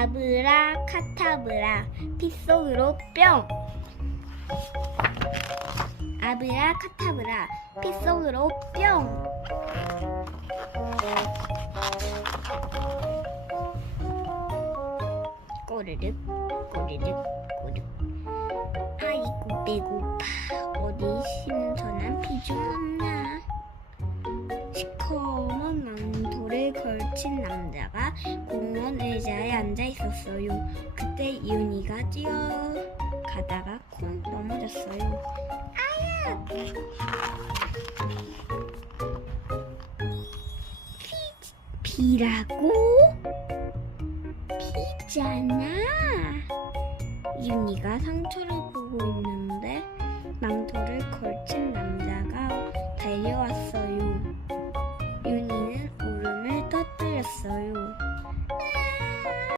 아브라 카타브라 빗속으로 뿅. 아브라 카타브라 빗속으로 뿅. 꼬르륵 꼬르륵 꼬르륵. 아이고 배고파. 어디 신선 걸친 남자가 공원 의자에 앉아 있었어요. 그때 이윤이가 뛰어가다가 콩 넘어졌어요. 아야! 피, 피라고? 피잖아. 이윤이가 상처를 보고 있는데 망토를 걸친 남자가 달려와서